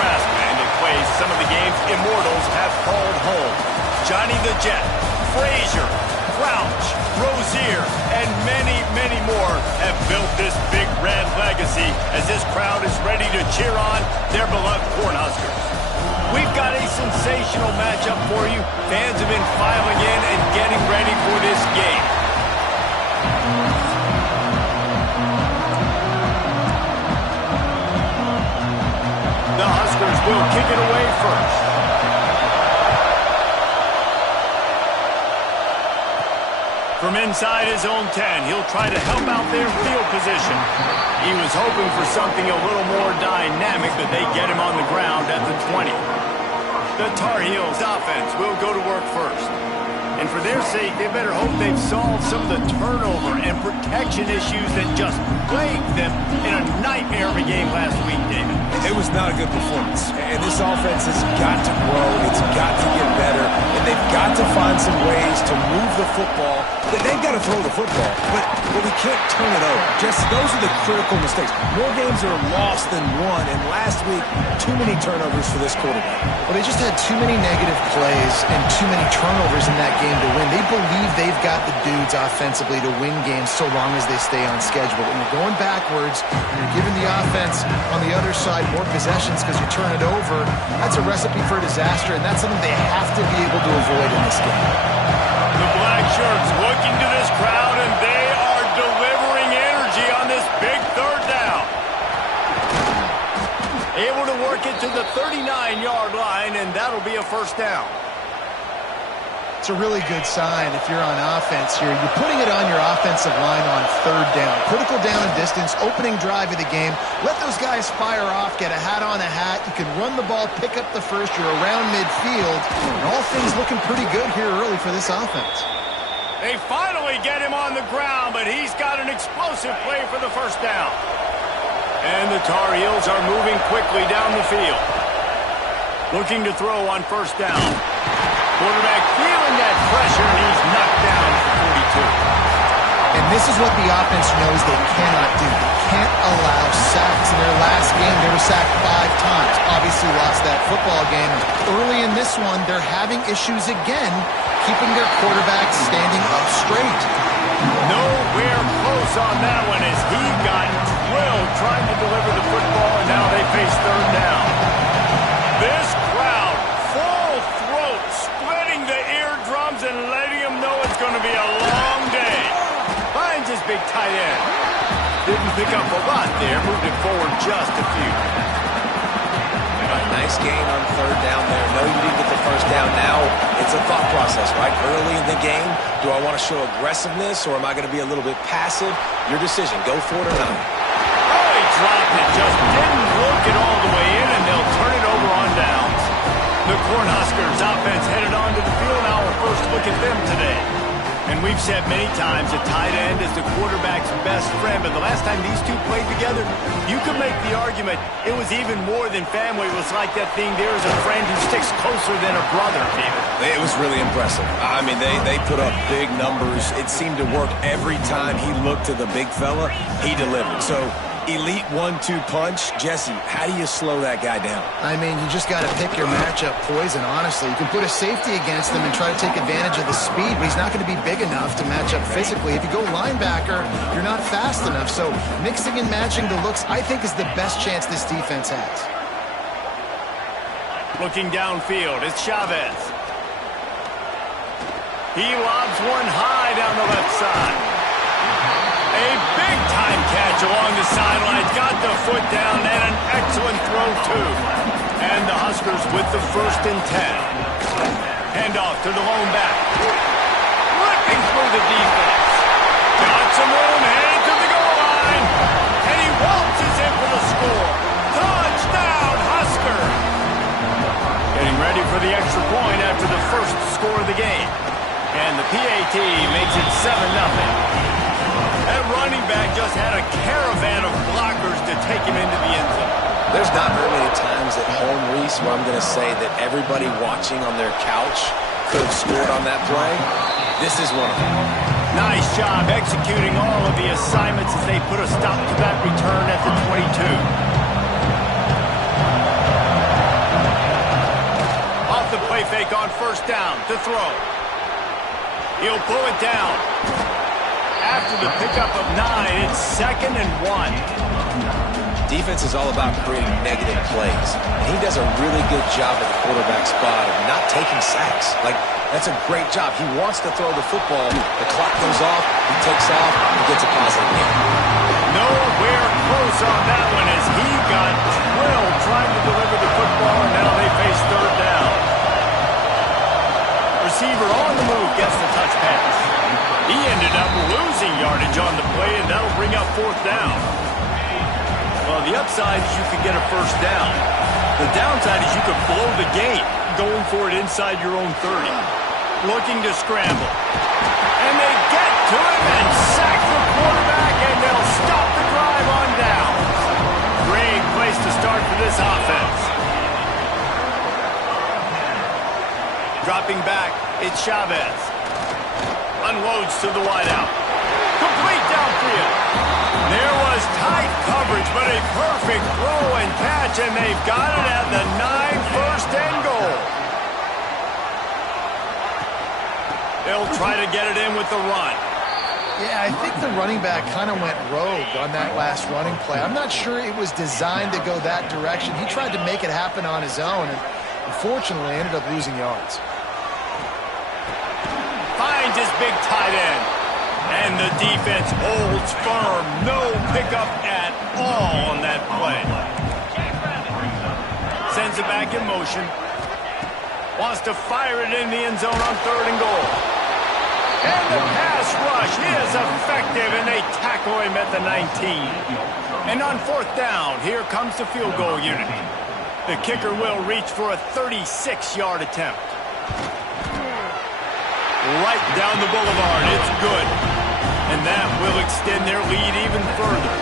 Nebraska, and it plays some of the games immortals have called home. Johnny the Jet, Frazier, Crouch, Rozier, and many, many more have built this Big Red legacy as this crowd is ready to cheer on their beloved Cornhuskers. We've got a sensational matchup for you. Fans have been filing in and getting ready for this game. The Huskers will kick it away first. From inside his own 10, he'll try to help out their field position. He was hoping for something a little more dynamic, but they get him on the ground at the 20. The Tar Heels offense will go to work first. And for their sake, they better hope they've solved some of the turnover and protection issues that just plagued them in a nightmare of a game last week, David. It was not a good performance. And this offense has got to grow. It's got to get better. And they've got to find some ways to move the football. They've got to throw the football, but we can't turn it over. Just those are the critical mistakes. More games are lost than won. And last week, too many turnovers for this quarterback. Well, they just had too many negative plays and too many turnovers in that game to win. They believe they've got the dudes offensively to win games so long as they stay on schedule. But when you're going backwards and you're giving the offense on the other side more possessions because you turn it over, that's a recipe for disaster, and that's something they have to be able to avoid in this game. The black shirts looking to this crowd, and they are delivering energy on this big third down. Able to work it to the 39-yard line, and that'll be a first down. It's a really good sign if you're on offense here. You're putting it on your offensive line on third down. Critical down and distance, opening drive of the game. Let those guys fire off, get a hat on a hat. You can run the ball, pick up the first. You're around midfield. And all things looking pretty good here early for this offense. They finally get him on the ground, but he's got an explosive play for the first down. And the Tar Heels are moving quickly down the field. Looking to throw on first down. Quarterback feeling that pressure, and he's knocked down for 42. And this is what the offense knows they cannot do. They can't allow sacks. In their last game, they were sacked 5 times. Obviously lost that football game. Early in this one, they're having issues again, keeping their quarterback standing up straight. Nowhere close on that one as he got drilled trying to deliver the football, and now they face third down. This crowd, full throat, splitting the eardrums and letting them know it's going to be a long day. Finds his big tight end. Didn't pick up a lot there, moved it forward just a few. Nice gain on third down there. No, you didn't get the first down. Now it's a thought process, right? Early in the game, do I want to show aggressiveness or am I going to be a little bit passive? Your decision. Go for it or not. Oh, he dropped it. Just didn't look it all the way in, and they'll turn it over on downs. The Cornhuskers offense headed onto the field. Now our first look at them today. And we've said many times a tight end is the quarterback's best friend, but the last time these two played together, you could make the argument it was even more than family. It was like that thing, there is a friend who sticks closer than a brother, David. It was really impressive. I mean, they put up big numbers. It seemed to work every time he looked to the big fella. He delivered. So, elite 1-2 punch. Jesse, how do you slow that guy down? I mean, you just got to pick your matchup poison, honestly. You can put a safety against him and try to take advantage of the speed, but he's not going to be big enough to match up physically. If you go linebacker, you're not fast enough. So mixing and matching the looks, I think, is the best chance this defense has. Looking downfield, it's Chavez. He lobs one high down the left side. A big-time catch along the sidelines. Got the foot down and an excellent throw, too. And the Huskers with the 1st and 10. Handoff to the lone back. Ripping through the defense. Got some room, headed to the goal line. And he waltzes in for the score. Touchdown, Husker. Getting ready for the extra point after the first score of the game. And the PAT makes it 7-0. That running back just had a caravan of blockers to take him into the end zone. There's not very many times at home, Reese, where I'm going to say that everybody watching on their couch could have scored on that play. This is one of them. Nice job executing all of the assignments as they put a stop to that return at the 22. fake on first down to throw. He'll pull it down. After the pickup of 9, it's 2nd and 1. Defense is all about creating negative plays, and he does a really good job at the quarterback spot of not taking sacks. Like, that's a great job. He wants to throw the football. The clock goes off, he takes off, and gets a positive gain. Nowhere close on that one as he got drilled trying to deliver the football, and now they face third down. Receiver on the move gets the touch pass. He ended up losing yardage on the play, and that'll bring up 4th down. Well, the upside is you could get a first down. The downside is you could blow the game going for it inside your own 30. Looking to scramble. And they get to him and sack the quarterback, and they'll stop the drive on down. Great place to start for this offense. Dropping back, it's Chavez. Unloads to the wideout. Complete downfield. There was tight coverage, but a perfect throw and catch, and they've got it at the 9, 1st and goal. They'll try to get it in with the run. Yeah, I think the running back kind of went rogue on that last running play. I'm not sure it was designed to go that direction. He tried to make it happen on his own, and unfortunately ended up losing yards. Finds his big tight end. And the defense holds firm. No pickup at all on that play. Sends it back in motion. Wants to fire it in the end zone on 3rd and goal. And the pass rush is effective, and they tackle him at the 19. And on 4th down, here comes the field goal unit. The kicker will reach for a 36-yard attempt. Right down the boulevard. It's good. And that will extend their lead even further.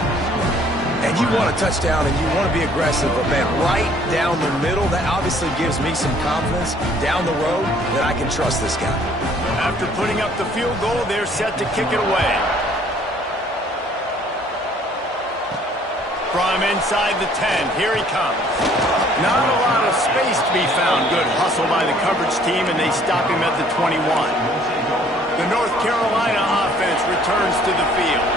And you want a touchdown and you want to be aggressive, but man, right down the middle, that obviously gives me some confidence down the road that I can trust this guy. After putting up the field goal, they're set to kick it away. From inside the 10, here he comes. Not a lot of space to be found. Good hustle by the coverage team, and they stop him at the 21. The North Carolina offense returns to the field.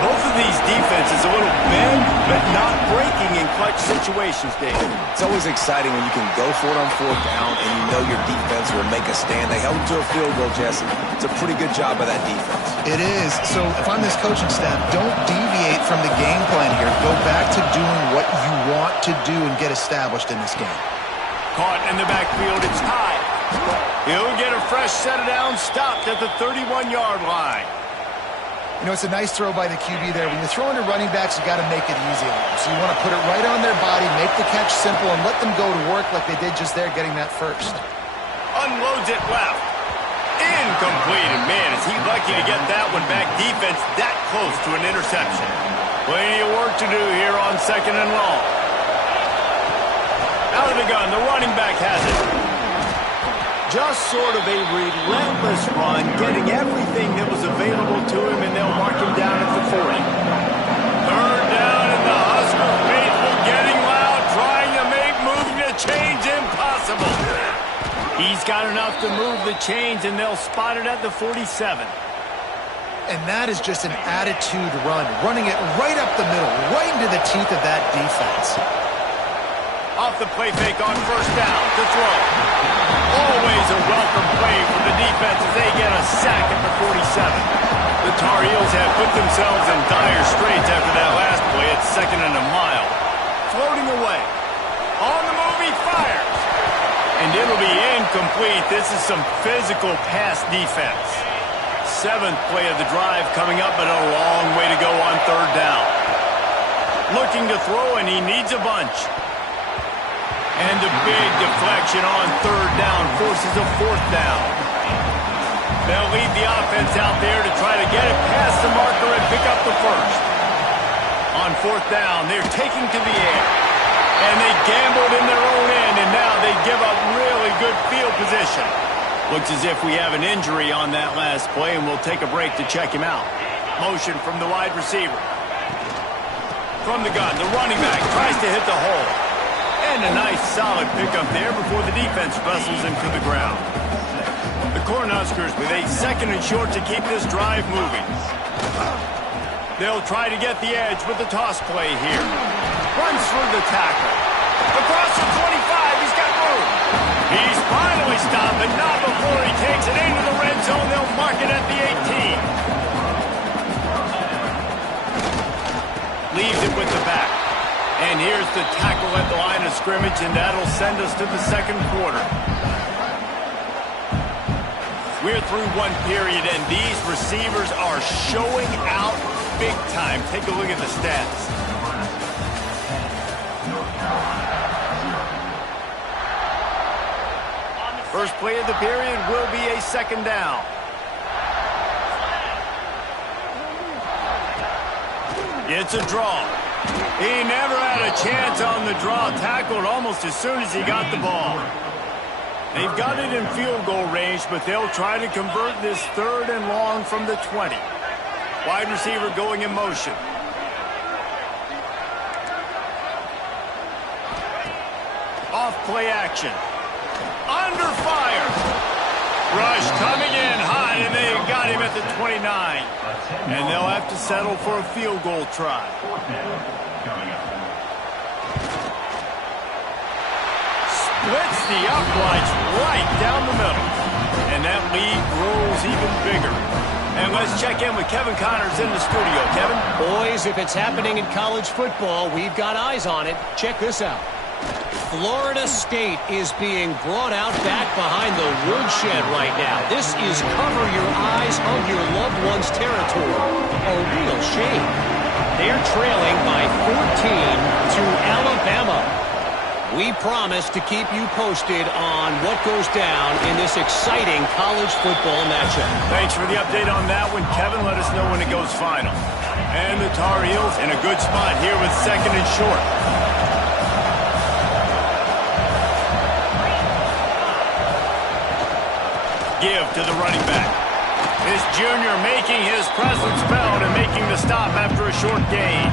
Both of these defenses a little bend, but not breaking in clutch situations, Dave. It's always exciting when you can go for it on 4th down and you know your defense will make a stand. They held them to a field goal, Jesse. It's a pretty good job by that defense. It is. So if I'm this coaching staff, don't deviate from the game plan here. Go back to doing what you want to do and get established in this game. Caught in the backfield, it's high. He'll get a fresh set of downs, stopped at the 31-yard line. You know, it's a nice throw by the QB there. When you're throwing to running backs, you got to make it easy on them. So you want to put it right on their body, make the catch simple, and let them go to work like they did just there, getting that first. Unloads it left. Incomplete. And man, is he lucky to get that one back. Defense that close to an interception. Plenty of work to do here on 2nd and long. Out of the gun, the running back has it. Just sort of a relentless run, getting everything that was available to him, and they'll mark him down at the 40. 3rd down, and the Husker faithful getting loud, trying to make moving the chains impossible. He's got enough to move the chains, and they'll spot it at the 47. And that is just an attitude run, running it right up the middle, right into the teeth of that defense. Off the play fake on 1st down to throw. Always a welcome play for the defense as they get a sack at the 47. The Tar Heels have put themselves in dire straits after that last play at 2nd and a mile. Floating away. On the move, he fires. And it'll be incomplete. This is some physical pass defense. 7th play of the drive coming up, but a long way to go on 3rd down. Looking to throw, and he needs a bunch. And a big deflection on 3rd down forces a 4th down. They'll lead the offense out there to try to get it past the marker and pick up the first. On 4th down, they're taking to the air. And they gambled in their own end, and now they give up really good field position. Looks as if we have an injury on that last play, and we'll take a break to check him out. Motion from the wide receiver. From the gun, the running back tries to hit the hole. And a nice solid pickup there before the defense wrestles him to the ground. The Cornhuskers with a 2nd and short to keep this drive moving. They'll try to get the edge with the toss play here. Runs through the tackle. Across the 25, he's got room. He's finally stopped, but not before he takes it into the red zone. They'll mark it at the 18. Leaves it with the back. And here's the tackle at the line of scrimmage, and that'll send us to the 2nd quarter. We're through one period, and these receivers are showing out big time. Take a look at the stats. First play of the period will be a 2nd down. It's a draw. He never had a chance on the draw. Tackled almost as soon as he got the ball. They've got it in field goal range, but they'll try to convert this 3rd and long from the 20. Wide receiver going in motion. Off play action. Under fire. Rush coming in high, and they got him at the 29. And they'll have to settle for a field goal try. Splits the uprights right down the middle. And that lead grows even bigger. And let's check in with Kevin Connors in the studio. Kevin? Boys, if it's happening in college football, we've got eyes on it. Check this out. Florida State is being brought out back behind the woodshed right now. This is cover your eyes, hug your loved one's territory. A real shame. They're trailing by 14 to Alabama. We promise to keep you posted on what goes down in this exciting college football matchup. Thanks for the update on that one, Kevin. Let us know when it goes final. And the Tar Heels in a good spot here with 2nd and short. Give to the running back. This junior making his presence felt and making the stop after a short gain.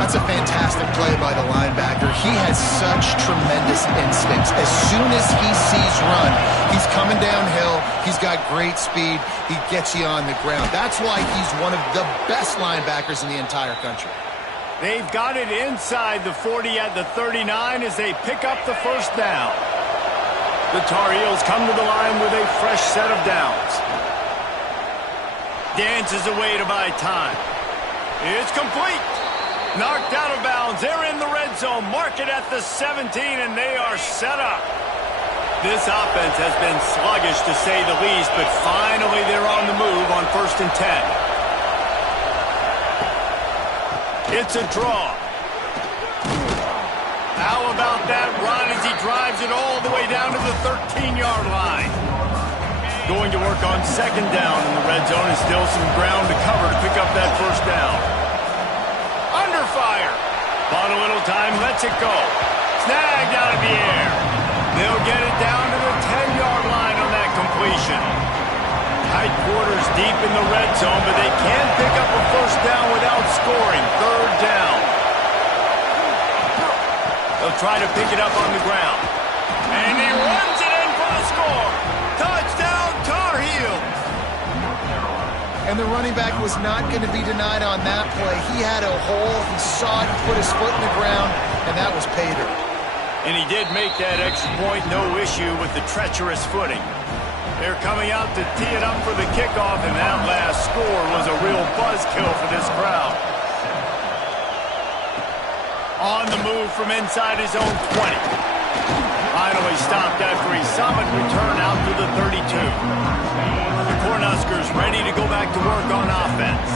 That's a fantastic play by the linebacker. He has such tremendous instincts. As soon as he sees run, he's coming downhill. He's got great speed. He gets you on the ground. That's why he's one of the best linebackers in the entire country. They've got it inside the 40 at the 39 as they pick up the 1st down. The Tar Heels come to the line with a fresh set of downs. Dances away to buy time. It's complete. Knocked out of bounds. They're in the red zone. Mark it at the 17, and they are set up. This offense has been sluggish, to say the least, but finally they're on the move on 1st and 10. It's a draw. How about that run as he drives it all the way down to the 13-yard line? Going to work on 2nd down in the red zone, and still some ground to cover to pick up that 1st down. Under fire. Bought a little time, lets it go. Snagged out of the air. They'll get it down to the 10-yard line on that completion. Tight quarters deep in the red zone, but they can pick up a 1st down without scoring. 3rd down. They'll try to pick it up on the ground. And he runs it in for the score. Touchdown, Tar Heels. And the running back was not going to be denied on that play. He had a hole. He saw it. He put his foot in the ground, and that was pay dirt. And he did make that extra point, no issue with the treacherous footing. They're coming out to tee it up for the kickoff, and that last score was a real buzzkill for this crowd. On the move from inside his own 20. Finally stopped after a solid return out to the 32. The Cornhuskers ready to go back to work on offense.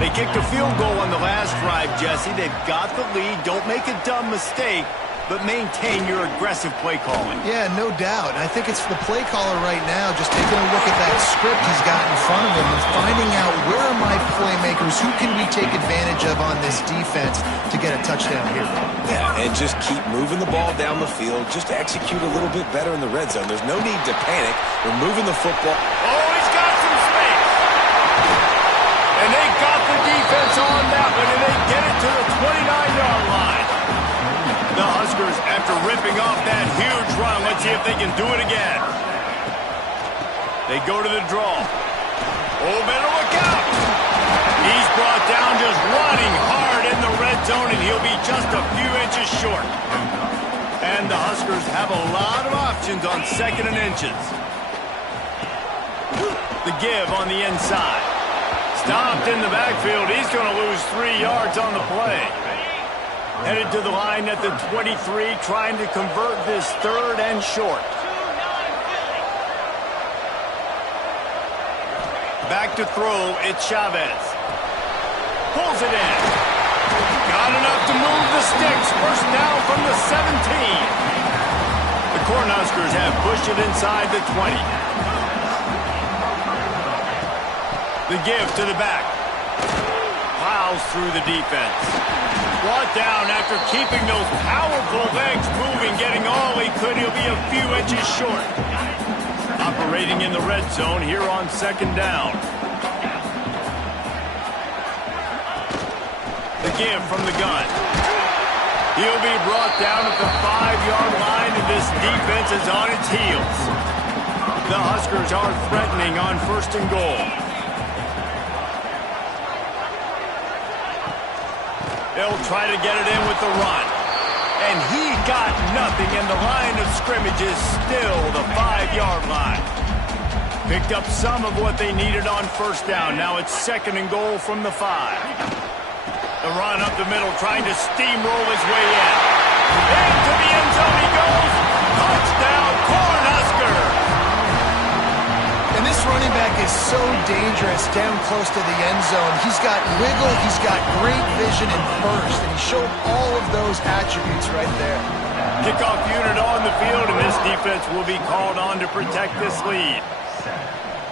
They kicked a field goal on the last drive, Jesse. They've got the lead. Don't make a dumb mistake, but maintain your aggressive play calling. Yeah, no doubt. And I think it's the play caller right now just taking a look at that script he's got in front of him and finding out where are my playmakers, who can we take advantage of on this defense to get a touchdown here. Yeah, and just keep moving the ball down the field. Just execute a little bit better in the red zone. There's no need to panic. We're moving the football. Oh, he's got some space. And they got the defense on that one, and they get it to the 29-yard line. The Huskers Huskers, after ripping off that huge run, let's see if they can do it again. They go to the draw. Oh, better look out. He's brought down just running hard in the red zone, and he'll be just a few inches short. And the Huskers have a lot of options on 2nd and inches. The give on the inside. Stopped in the backfield. He's going to lose 3 yards on the play. Headed to the line at the 23, trying to convert this 3rd and short. Back to throw, it's Chavez. Pulls it in. Got enough to move the sticks. First down from the 17. The Cornhuskers have pushed it inside the 20. The give to the back. Plows through the defense. Brought down after keeping those powerful legs moving, getting all he could. He'll be a few inches short. Operating in the red zone here on 2nd down. The give from the gun. He'll be brought down at the 5-yard line, and this defense is on its heels. The Huskers are threatening on 1st and goal. They'll try to get it in with the run. And he got nothing, and the line of scrimmage is still the 5-yard line. Picked up some of what they needed on 1st down. Now it's 2nd and goal from the 5. The run up the middle, trying to steamroll his way in. Into the end zone he goes. Touchdown, Cornhuskers! And this running back is so dangerous down close to the end zone. He's got wiggle, he's got great vision and burst, and he showed all of those attributes right there. Kickoff unit on the field, and this defense will be called on to protect this lead.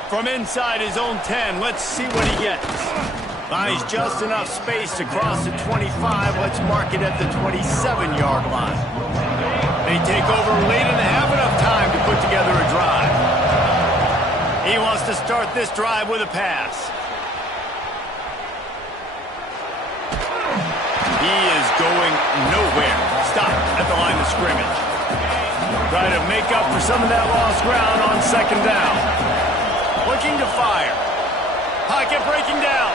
From inside his own 10, let's see what he gets. Buys just enough space to cross the 25. Let's mark it at the 27-yard line. They take over late in the half, enough time to put together a drive. He wants to start this drive with a pass. He is going nowhere. Stop at the line of scrimmage. Try to make up for some of that lost ground on 2nd down. Looking to fire. Pocket breaking down.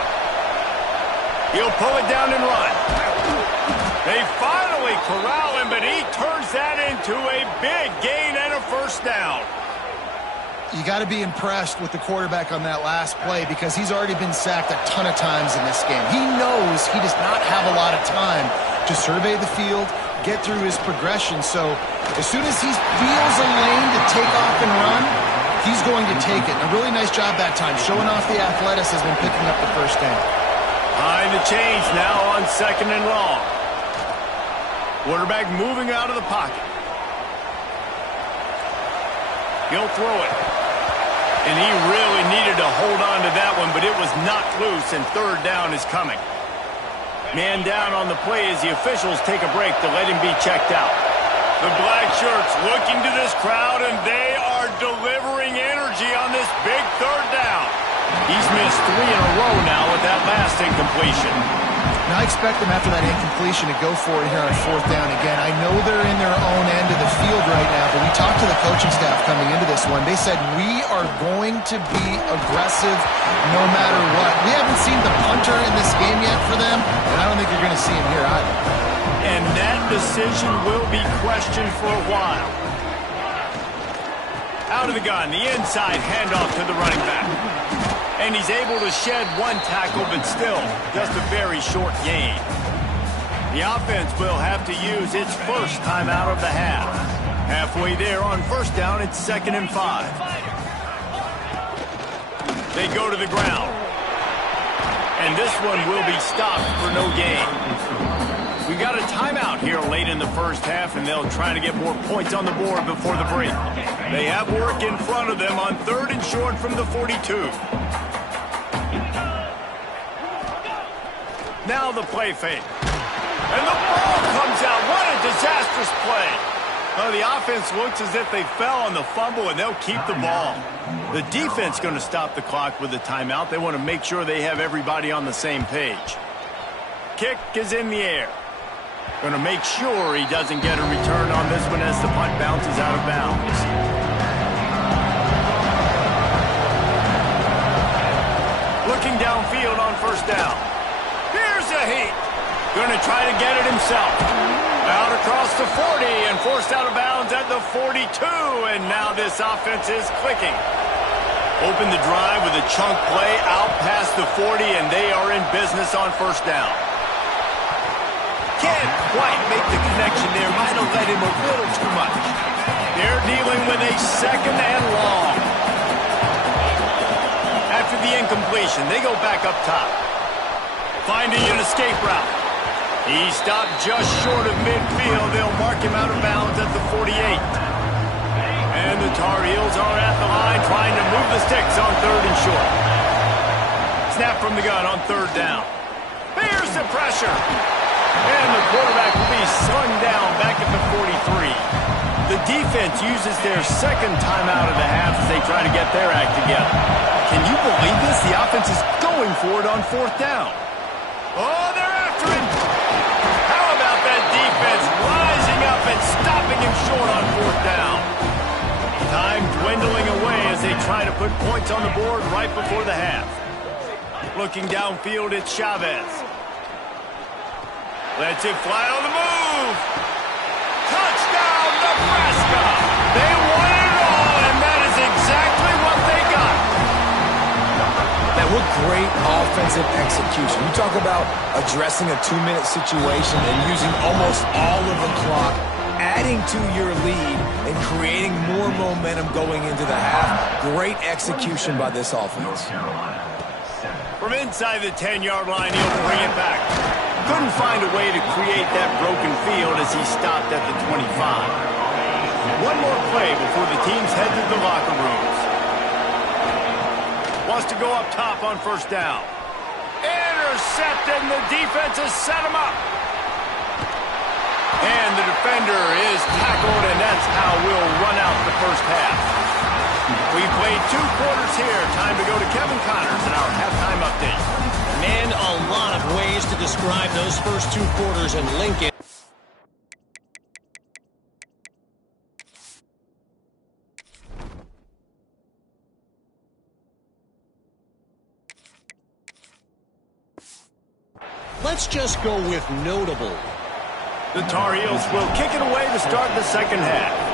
He'll pull it down and run. They finally corral him, but he turns that into a big gain and a 1st down. You got to be impressed with the quarterback on that last play because he's already been sacked a ton of times in this game. He knows he does not have a lot of time to survey the field, get through his progression. So as soon as he feels a lane to take off and run, he's going to take it. A really nice job that time, showing off the athleticism and picking up the 1st down. Behind the chains now on 2nd and long. Quarterback moving out of the pocket. He'll throw it. And he really needed to hold on to that one, but it was knocked loose, and 3rd down is coming. Man down on the play as the officials take a break to let him be checked out. The black shirts looking to this crowd, and they are delivering energy on this big 3rd down. He's missed 3 in a row now with that last incompletion. Now I expect them after that incompletion to go for it here on 4th down again. I know they're in their own end of the field right now, but we talked to the coaching staff coming into this one. They said, we are going to be aggressive no matter what. We haven't seen the punter in this game yet for them, and I don't think you're going to see him here either. And that decision will be questioned for a while. Out of the gun, the inside handoff to the running back. And he's able to shed 1 tackle, but still just a very short gain. The offense will have to use its 1st timeout of the half. Halfway there on 1st down, it's 2nd and 5. They go to the ground. And this one will be stopped for no gain. We got a timeout here late in the 1st half, and they'll try to get more points on the board before the break. They have work in front of them on 3rd and short from the 42. Now the play fake. And the ball comes out. What a disastrous play. Well, the offense looks as if they fell on the fumble, and they'll keep the ball. The defense going to stop the clock with the timeout. They want to make sure they have everybody on the same page. Kick is in the air. Going to make sure he doesn't get a return on this one as the punt bounces out of bounds. Looking downfield on first down. Here's a heat. Going to try to get it himself. Out across the 40 and forced out of bounds at the 42. And now this offense is clicking. Open the drive with a chunk play out past the 40, and they are in business on first down. Can't quite make the connection there. Might have led him a little too much. They're dealing with a second and long. After the incompletion, they go back up top. Finding an escape route. He stopped just short of midfield. They'll mark him out of bounds at the 48. And the Tar Heels are at the line trying to move the sticks on third and short. Snap from the gun on third down. Here's the pressure. And the quarterback will be slung down back at the 43. The defense uses their second timeout of the half as they try to get their act together. Can you believe this? The offense is going for it on fourth down. Oh, they're after him. How about that defense rising up and stopping him short on fourth down? Time dwindling away as they try to put points on the board right before the half. Looking downfield, it's Chavez. Lets it fly on the move. Touchdown, Nebraska. They won it all, and that is exactly what they got. Man, what great offensive execution. You talk about addressing a 2-minute situation and using almost all of the clock, adding to your lead and creating more momentum going into the half. Great execution by this offense. From inside the 10-yard line, he'll bring it back. Couldn't find a way to create that broken field as he stopped at the 25. One more play before the teams head to the locker rooms. Wants to go up top on first down. Intercepted, and the defense has set him up. And the defender is tackled, and that's how we'll run out the first half. We played 2 quarters here. Time to go to Kevin Connors in our halftime update. Man, a lot of ways to describe those first 2 quarters in Lincoln. Let's just go with notable. The Tar Heels will kick it away to start the second half.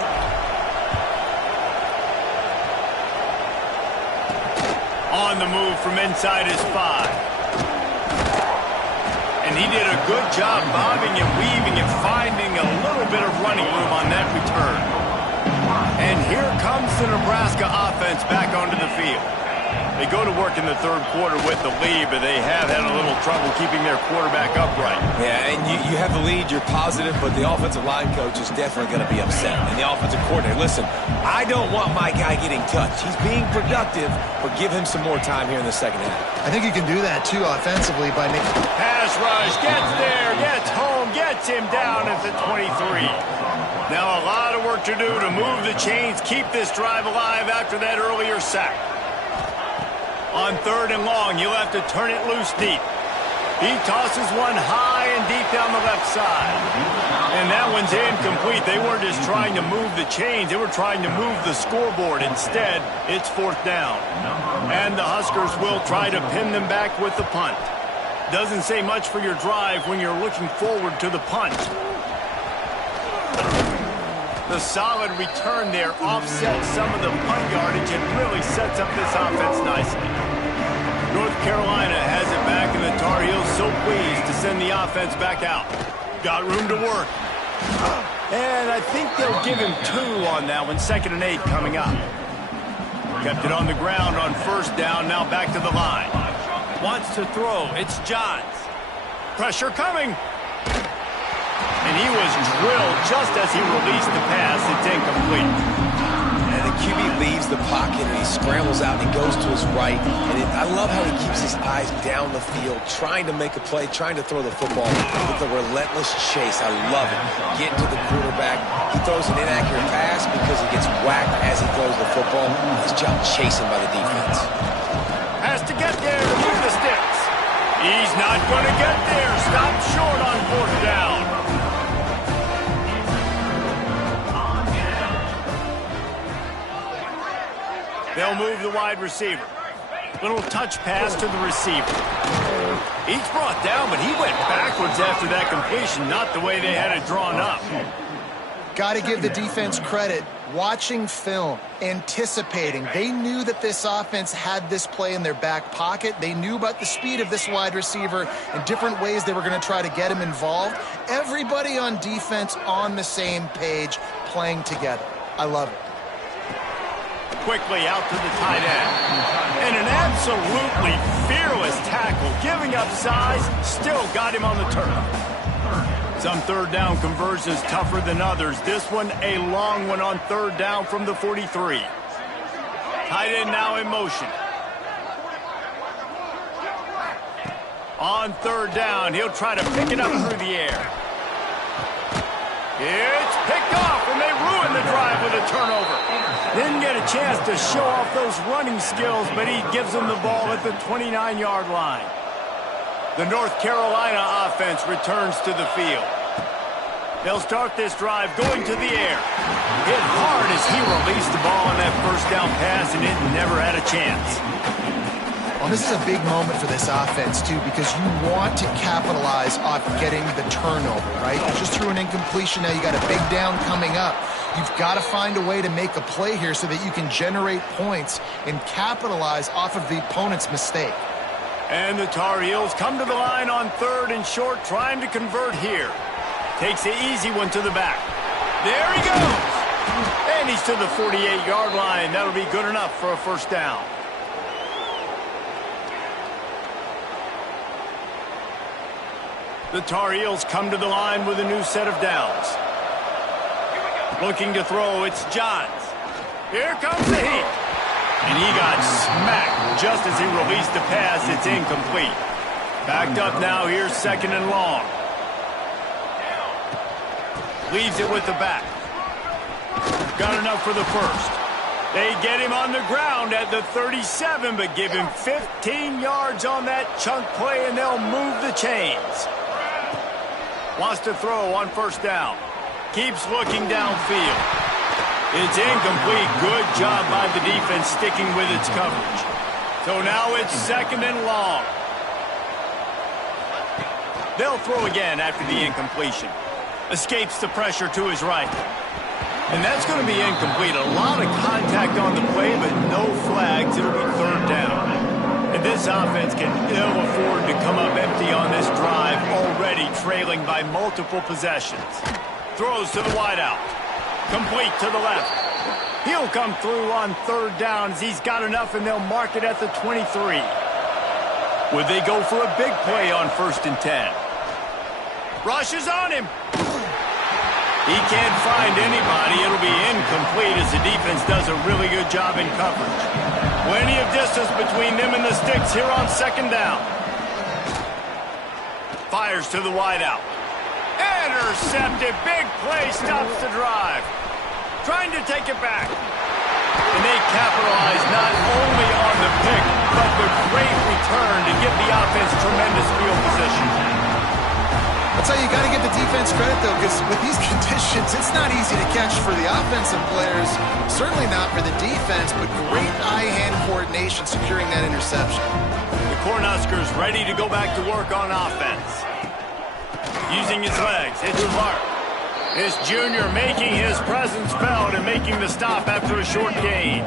On the move from inside his 5. And he did a good job bobbing and weaving and finding a little bit of running room on that return. And here comes the Nebraska offense back onto the field. They go to work in the third quarter with the lead, but they have had a little trouble keeping their quarterback upright. Yeah, and you have the lead, you're positive, but the offensive line coach is definitely going to be upset. And the offensive coordinator, listen, I don't want my guy getting touched. He's being productive, but give him some more time here in the second half. I think you can do that, too, offensively by making... Pass rush, gets there, gets home, gets him down at the 23. Now a lot of work to do to move the chains, keep this drive alive after that earlier sack. On third and long, you'll have to turn it loose deep. He tosses one high and deep down the left side. And that one's incomplete. They weren't just trying to move the chains. They were trying to move the scoreboard. Instead, it's fourth down. And the Huskers will try to pin them back with the punt. Doesn't say much for your drive when you're looking forward to the punt. The solid return there offsets some of the punt yardage and really sets up this offense nicely. North Carolina has it back, and the Tar Heels so pleased to send the offense back out. Got room to work. And I think they'll give him 2 on that one. 2nd and 8 coming up. Kept it on the ground on first down, now back to the line. Wants to throw. It's Johns. Pressure coming. And he was drilled just as he released the pass. It's incomplete. And the QB leaves the pocket, and he scrambles out, and he goes to his right. And I love how he keeps his eyes down the field, trying to make a play, trying to throw the football with a relentless chase. I love it. Getting to the quarterback. He throws an inaccurate pass because he gets whacked as he throws the football. His job chasing by the defense. Has to get there to move the sticks. He's not going to get there. Stopped short on fourth down. They'll move the wide receiver. Little touch pass to the receiver. He's brought down, but he went backwards after that completion, not the way they had it drawn up. Got to give the defense credit. Watching film, anticipating. They knew that this offense had this play in their back pocket. They knew about the speed of this wide receiver and different ways they were going to try to get him involved. Everybody on defense on the same page, playing together. I love it. Quickly out to the tight end. And an absolutely fearless tackle, giving up size, still got him on the turf. Some third down conversions tougher than others. This one a long one on third down from the 43. Tight end now in motion. On third down, he'll try to pick it up through the air. It's picked off, and they ruin the drive with a turnover. Didn't get a chance to show off those running skills, but he gives them the ball at the 29-yard line. The North Carolina offense returns to the field. They'll start this drive going to the air. Hit hard as he released the ball on that first down pass, and it never had a chance. Well, this is a big moment for this offense, too, because you want to capitalize off getting the turnover, right? You just threw an incompletion. Now you got a big down coming up. You've got to find a way to make a play here so that you can generate points and capitalize off of the opponent's mistake. And the Tar Heels come to the line on third and short, trying to convert here. Takes the easy one to the back. There he goes! And he's to the 48-yard line. That'll be good enough for a first down. The Tar Heels come to the line with a new set of downs. Looking to throw, it's Johns. Here comes the heat. And he got smacked just as he released the pass. It's incomplete. Backed up now. Here's second and long. Leaves it with the back. Got enough for the first. They get him on the ground at the 37, but give him 15 yards on that chunk play, and they'll move the chains. Wants to throw on first down. Keeps looking downfield. It's incomplete. Good job by the defense sticking with its coverage. So now it's second and long. They'll throw again after the incompletion. Escapes the pressure to his right. And that's going to be incomplete. A lot of contact on the play, but no flags. It'll be third down. And this offense can ill afford to come up empty on this drive, already trailing by multiple possessions. Throws to the wideout. Complete to the left. He'll come through on third down as he's got enough, and they'll mark it at the 23. Would they go for a big play on 1st and 10? Rushes on him. He can't find anybody. It'll be incomplete as the defense does a really good job in coverage. Plenty of distance between them and the sticks here on second down. Fires to the wideout. Intercepted. Big play stops the drive. Trying to take it back. And they capitalize not only on the pick, but the great return to give the offense tremendous field position. I'll tell you, you got to give the defense credit, though, because with these conditions, it's not easy to catch for the offensive players. Certainly not for the defense, but great eye-hand coordination securing that interception. The Cornhuskers ready to go back to work on offense. Using his legs, it's Clark. This junior making his presence felt and making the stop after a short gain.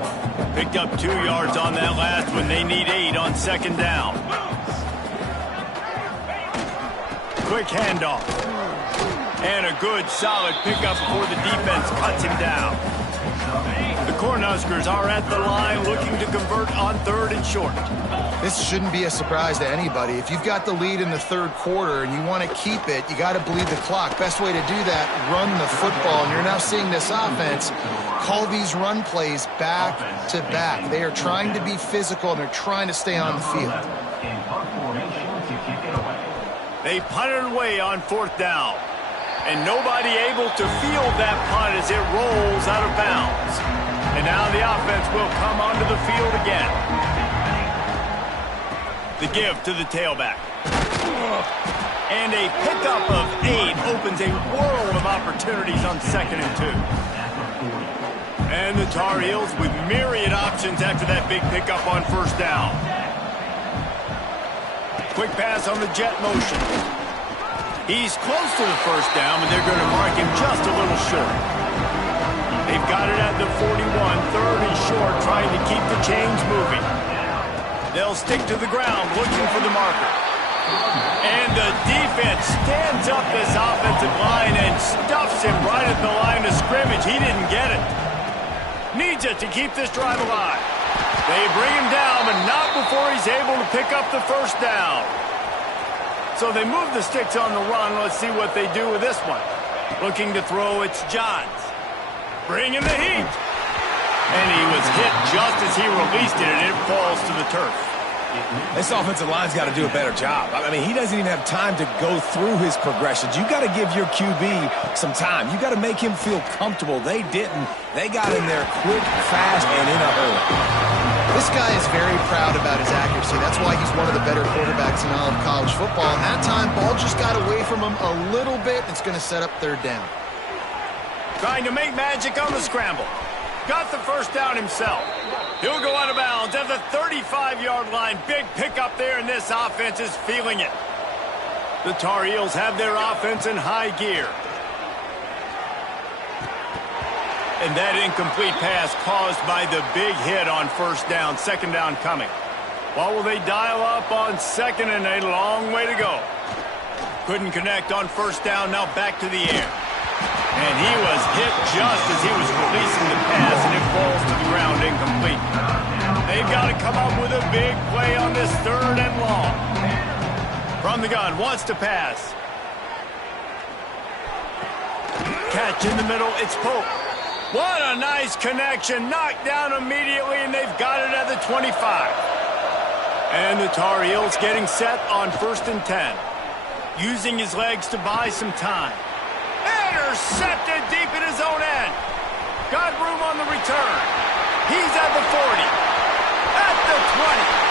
Picked up 2 yards on that last one. They need 8 on second down. Quick handoff. And a good, solid pickup before the defense cuts him down. The Cornhuskers are at the line looking to convert on third and short. This shouldn't be a surprise to anybody. If you've got the lead in the third quarter and you want to keep it, you got to bleed the clock. Best way to do that, run the football. And you're now seeing this offense call these run plays back to back. They are trying to be physical, and they're trying to stay on the field. They punted away on 4th down. And nobody able to field that punt as it rolls out of bounds. And now the offense will come onto the field again. The give to the tailback. And a pickup of 8 opens a world of opportunities on 2nd and 2. And the Tar Heels with myriad options after that big pickup on first down. Quick pass on the jet motion. He's close to the first down, but they're going to mark him just a little short. They've got it at the 41, third and short, trying to keep the chains moving. They'll stick to the ground, looking for the marker. And the defense stands up this offensive line and stuffs him right at the line of scrimmage. He didn't get it. Needs it to keep this drive alive. They bring him down, but not before he's able to pick up the first down. So they move the sticks on the run. Let's see what they do with this one. Looking to throw, it's Johns. Bringing the heat. And he was hit just as he released it, and it falls to the turf. This offensive line's got to do a better job. I mean, he doesn't even have time to go through his progressions. You got to give your QB some time. You got to make him feel comfortable. They didn't. They got in there quick, fast, and in a hurry. This guy is very proud about his accuracy. That's why he's one of the better quarterbacks in all of college football. And that time, ball just got away from him a little bit. It's going to set up third down. Trying to make magic on the scramble. Got the first down himself. He'll go out of bounds at the 35-yard line. Big pickup there, and this offense is feeling it. The Tar Heels have their offense in high gear. And that incomplete pass caused by the big hit on first down. Second down coming. What will they dial up on second, and a long way to go. Couldn't connect on first down. Now back to the air. And he was hit just as he was releasing the pass, and it falls to the ground incomplete. They've got to come up with a big play on this third and long. From the gun, wants to pass. Catch in the middle, it's Pope. What a nice connection. Knocked down immediately, and they've got it at the 25. And the Tar Heels getting set on 1st and 10. Using his legs to buy some time. Intercepted deep in his own end. Got room on the return. He's at the 40. At the 20.